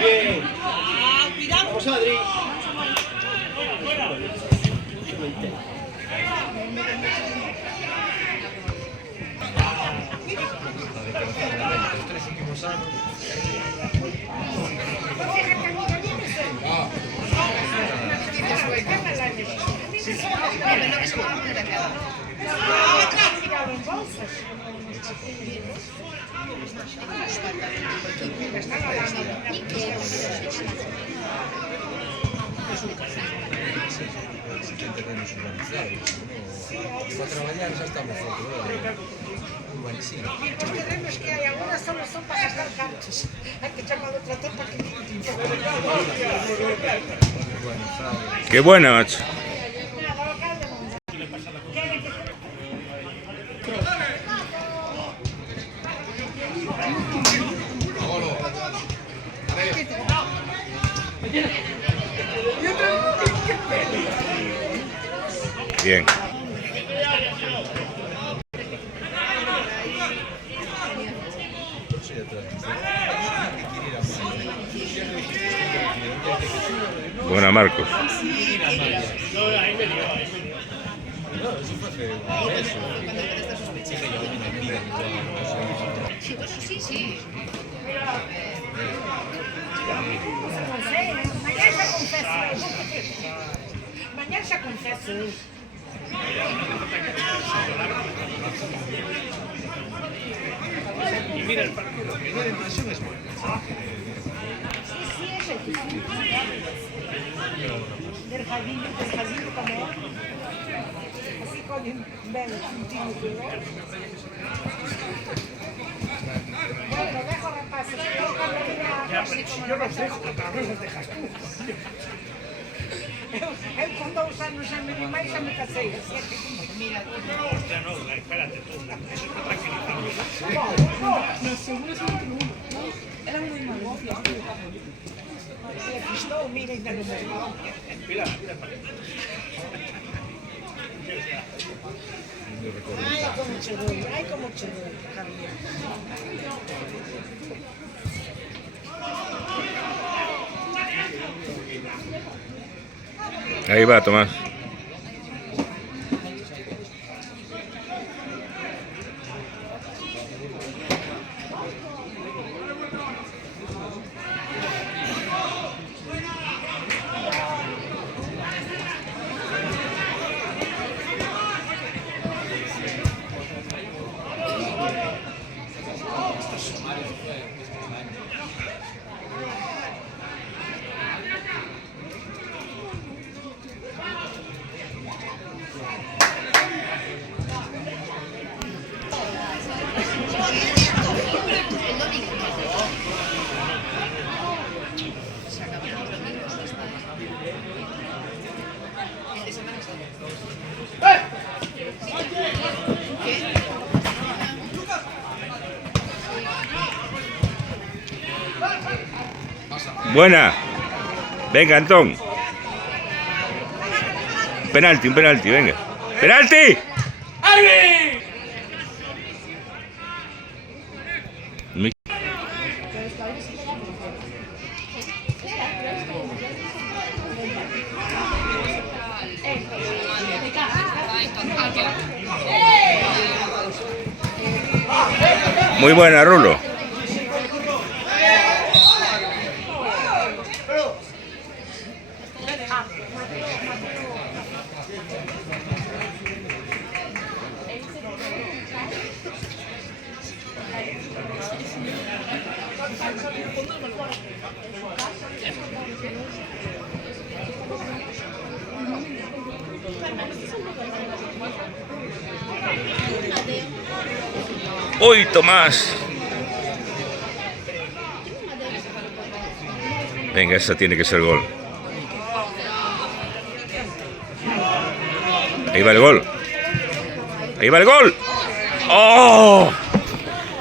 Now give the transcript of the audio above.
Bien. Vamos, Adri. Los 3 últimos años. Para traballar xa estamos urbanísimo. E os terrenos que hai agora só son para gastar cartos. Hai que chamar o trator para que quite un pouco. Qué buena, macho. Bien. Buena, Marcos. Sí. Mañana xa confeso. Y mira el partido, que no de impresión es bueno. Del jardín como así con un bel puntino. Bueno, dejo rapazes, yo cuando vine Yo los dejo, otra vez los dejas tú. eu con 2 anos xa me vi máis xa me casei, así que... Mira, Hostia, no, espérate tú, eso está tranquilizado. No, seguro es el uno. Era muy malo. Se asustó, mira, y no me dio. Pilar, mira para allá. Ay, como chedor, Javier. Ahí va, Tomás. Buena. Venga, Antón. Penalti, un penalti, venga. ¡Penalti! Muy buena, Rulo. ¡Uy, Tomás! Venga, esa tiene que ser gol. Ahí va el gol. Ahí va el gol. ¡Oh!